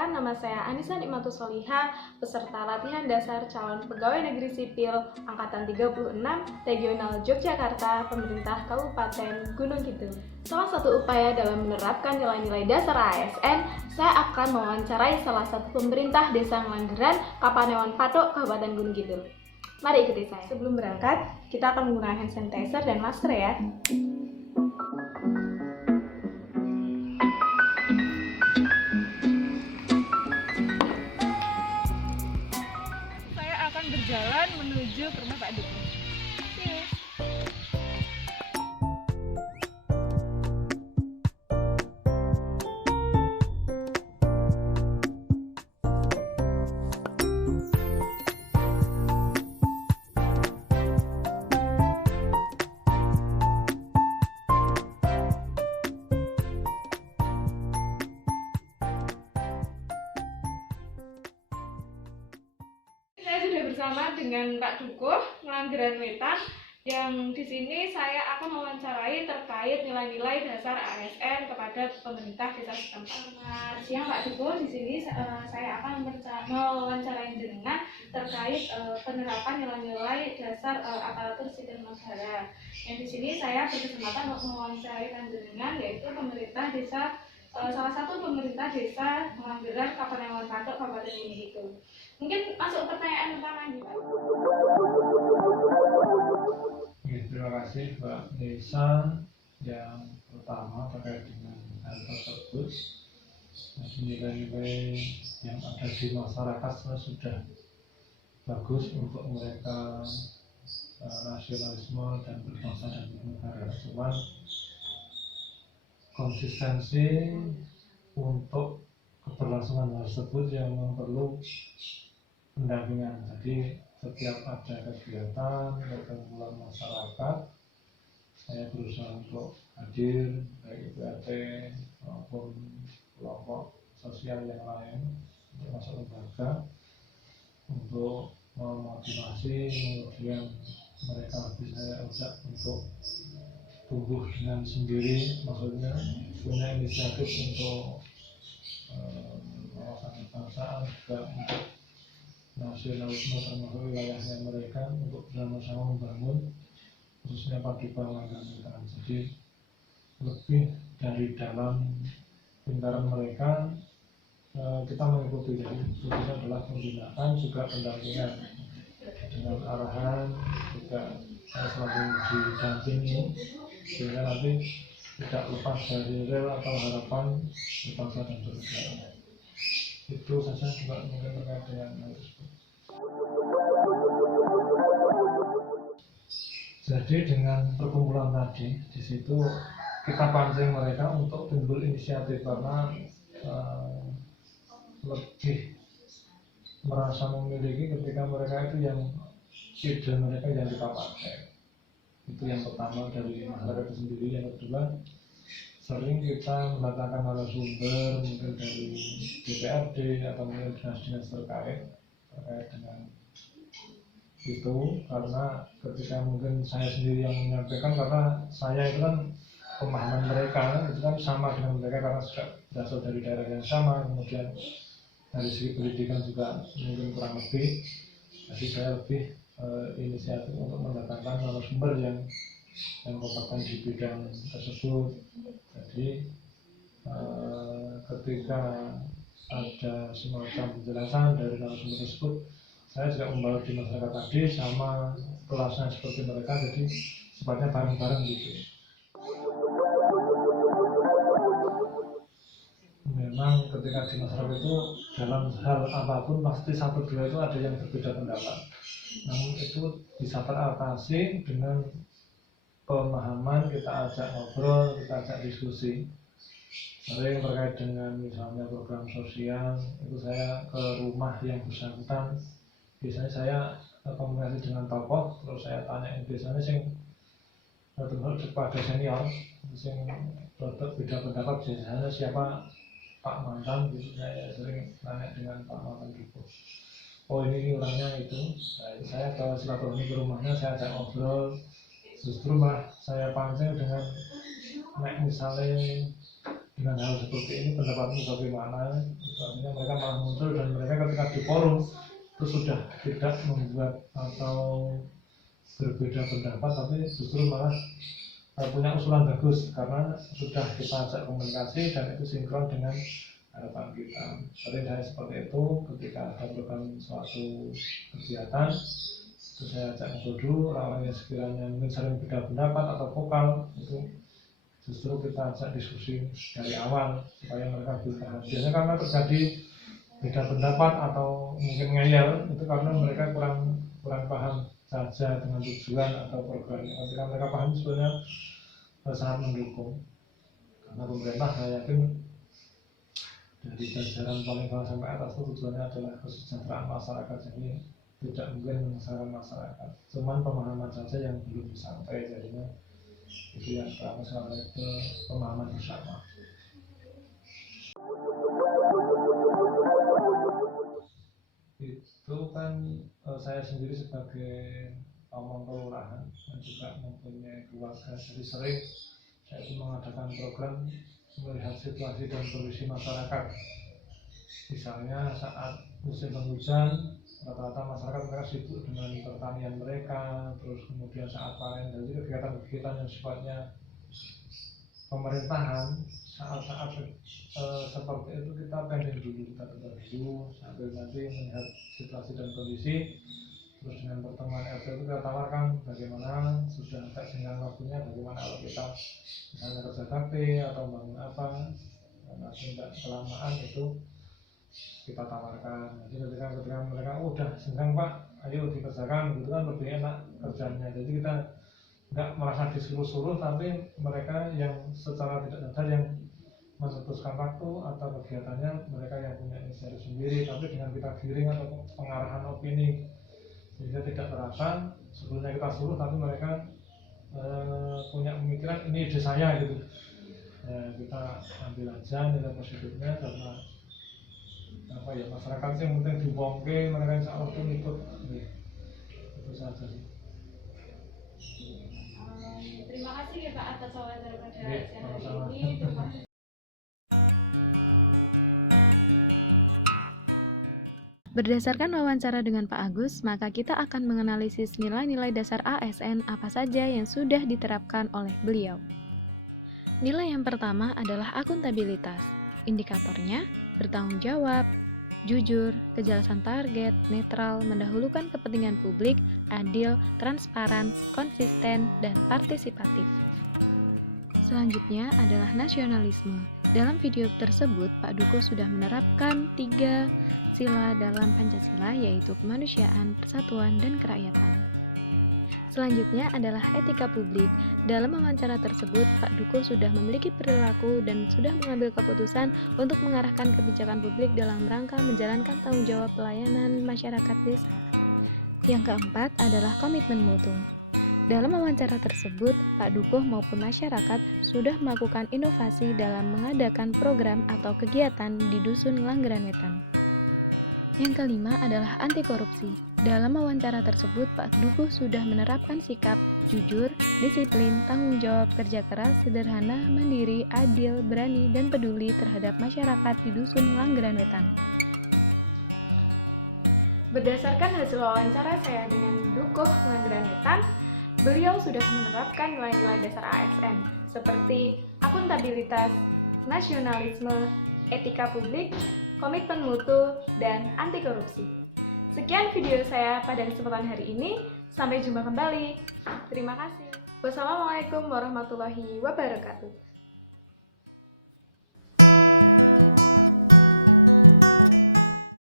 Perkenalkan, nama saya Anissa Nikmatus Soliha, peserta latihan dasar calon pegawai negeri sipil Angkatan 36 Regional Yogyakarta, Pemerintah Kabupaten Gunung Kidul. Salah satu upaya dalam menerapkan nilai-nilai dasar ASN, saya akan mewawancarai salah satu pemerintah Desa Ngelanggeran, Kapanewon Patok, Kabupaten Gunung Kidul. Mari ikuti saya. Sebelum berangkat, kita akan menggunakan hand sanitizer dan masker ya. Berjalan menuju ke rumah Pak Dukun. Saya sudah bersama dengan Pak Dukuh Ngelanggeran Wetan, yang di sini saya akan mewawancarai terkait nilai-nilai dasar ASN kepada pemerintah desa setempat. Selamat siang Pak Dukuh, di sini saya akan mewawancarai dengan terkait penerapan nilai-nilai dasar aparatur sipil negara. Yang di sini saya berkesempatan untuk mewawancarai dengan yaitu pemerintah desa, salah satu pemerintah desa Ngelanggeran, Kapanewon Patok, Kabupaten Gunung Kidul. Mungkin masuk pertanyaan pertama nih Pak. Terima kasih Mbak Nisa. Yang pertama terkait dengan hal tersebut, nilai-nilai yang ada di masyarakat sudah bagus untuk mereka nasionalisme dan berbangsa dan bernegara. Cuman konsistensi untuk keberlangsungan tersebut yang perlu pendampingan. Jadi setiap ada kegiatan perkumpulan masyarakat, saya berusaha untuk hadir, baik PRT maupun kelompok sosial yang lain untuk masuk lembaga untuk memotivasi, kemudian mereka bisa ajak untuk tumbuh dengan sendiri, maksudnya punya inisiatif untuk wawasan kebangsaan, juga untuk nasionalisme termasuk wilayahnya mereka untuk bersama-sama membangun khususnya Paduka Ngelanggeran. Jadi lebih dari dalam lingkaran mereka kita mengikuti, jadi itu adalah pembinaan juga pendampingan dengan arahan, juga selalu didampingi sehingga nanti tidak lepas dari rel atau harapan berbangsa dan bernegara. Itu saja juga mungkin terkait dengan hal tersebut. Jadi dengan perkumpulan tadi, di situ kita pancing mereka untuk timbul inisiatif karena lebih merasa memiliki ketika mereka itu yang ide mereka yang kita pakai. Itu yang pertama dari masyarakat itu sendiri. Yang kedua, sering kita mendatangkan narasumber mungkin dari DPRD atau mungkin dinas-dinas terkait dengan itu, karena ketika mungkin saya sendiri yang menyampaikan, karena saya itu kan pemahaman mereka itu kan sama dengan mereka karena sudah berasal dari daerah yang sama, kemudian dari segi pendidikan juga mungkin kurang lebih. Jadi saya lebih inisiatif untuk mendatangkan narasumber yang kompeten di bidang tersebut. Jadi ketika ada semacam penjelasan dari narasumber tersebut, saya juga membawa di masyarakat tadi sama kelasnya seperti mereka, jadi sifatnya bareng-bareng gitu. Memang ketika di masyarakat itu dalam hal apapun pasti satu dua itu ada yang berbeda pendapat. Namun itu bisa teratasi dengan pemahaman, kita ajak ngobrol, kita ajak diskusi. Sering terkait dengan misalnya program sosial, itu saya ke rumah yang bersangkutan. Biasanya saya komunikasi dengan tokoh, terus saya tanyain biasanya sing kepada senior, sing beda pendapat biasanya siapa Pak Mantan gitu. Saya sering tanya dengan Pak Mantan gitu. Oh ini orangnya itu. Saya ke silaturahmi ke rumahnya, saya ajak ngobrol. Justru malah saya pancing dengan misalnya dengan hal seperti ini pendapatmu bagaimana? Itu artinya mereka malah muncul dan mereka ketika di forum itu sudah tidak membuat atau berbeda pendapat, tapi justru malah punya usulan bagus karena sudah kita ajak komunikasi dan itu sinkron dengan harapan kita. Sering saya seperti itu ketika ada program suatu kegiatan, itu saya ajak ngobrol dulu orang-orang yang sekiranya mungkin sering beda pendapat atau vokal, itu justru kita ajak diskusi dari awal supaya mereka bisa. Biasanya karena terjadi beda pendapat atau mungkin ngeyel itu karena mereka kurang paham saja dengan tujuan atau program. Ketika mereka paham sebenarnya sangat mendukung, karena pemerintah saya yakin dari jajaran paling bawah sampai atas itu tujuannya adalah kesejahteraan masyarakat, jadi tidak mungkin menyengsarakan masyarakat, cuman pemahaman saja yang belum sampai, jadinya itu yang kami selama itu pemahaman bersama. Itu kan saya sendiri sebagai pamong kelurahan dan juga mempunyai keluarga, jadi sering saya itu mengadakan program melihat situasi dan kondisi masyarakat. Misalnya saat musim penghujan, rata-rata masyarakat mereka sibuk dengan pertanian mereka, terus kemudian saat panen, jadi kegiatan-kegiatan yang sifatnya pemerintahan saat-saat seperti itu kita pending dulu, kita tunda dulu sambil nanti melihat situasi dan kondisi. Terus dengan pertemuan RT itu kita tawarkan bagaimana sudah agak senggang waktunya, bagaimana kalau kita misalnya kerja bakti atau bangun apa, nanti tidak kelamaan itu kita tawarkan. Jadi ketika mereka udah senggang Pak, ayo dikerjakan, gitu kan lebih enak kerjanya. Jadi kita nggak merasa disuruh-suruh, tapi mereka yang secara tidak sadar yang memutuskan waktu atau kegiatannya, mereka yang punya inisiatif sendiri, tapi dengan kita giring atau pengarahan opini, sehingga tidak terasa sebelumnya kita suruh, tapi mereka punya pemikiran ini ide saya gitu. Ya, kita ambil aja nilai positifnya, karena apa ya, masyarakat sih yang penting dibongke, mereka insya Allah itu ikut. Itu saja sih. Terima kasih ya Pak atas wawancara pada siang hari sama-sama. ini. Terima kasih. Berdasarkan wawancara dengan Pak Agus, maka kita akan menganalisis nilai-nilai dasar ASN apa saja yang sudah diterapkan oleh beliau. Nilai yang pertama adalah akuntabilitas. Indikatornya bertanggung jawab, jujur, kejelasan target, netral, mendahulukan kepentingan publik, adil, transparan, konsisten, dan partisipatif. Selanjutnya adalah nasionalisme. Dalam video tersebut, Pak Duko sudah menerapkan 3 sila dalam Pancasila, yaitu kemanusiaan, persatuan, dan kerakyatan. Selanjutnya adalah etika publik. Dalam wawancara tersebut, Pak Duko sudah memiliki perilaku dan sudah mengambil keputusan untuk mengarahkan kebijakan publik dalam rangka menjalankan tanggung jawab pelayanan masyarakat desa. Yang keempat adalah komitmen mutu. Dalam wawancara tersebut, Pak Dukuh maupun masyarakat sudah melakukan inovasi dalam mengadakan program atau kegiatan di Dusun Langgeran Wetan. Yang kelima adalah anti korupsi. Dalam wawancara tersebut, Pak Dukuh sudah menerapkan sikap jujur, disiplin, tanggung jawab, kerja keras, sederhana, mandiri, adil, berani, dan peduli terhadap masyarakat di Dusun Langgeran Wetan. Berdasarkan hasil wawancara saya dengan Dukuh Langgeran Wetan, beliau sudah menerapkan nilai-nilai dasar ASN seperti akuntabilitas, nasionalisme, etika publik, komitmen mutu, dan anti korupsi. Sekian video saya pada kesempatan hari ini. Sampai jumpa kembali. Terima kasih. Wassalamualaikum warahmatullahi wabarakatuh.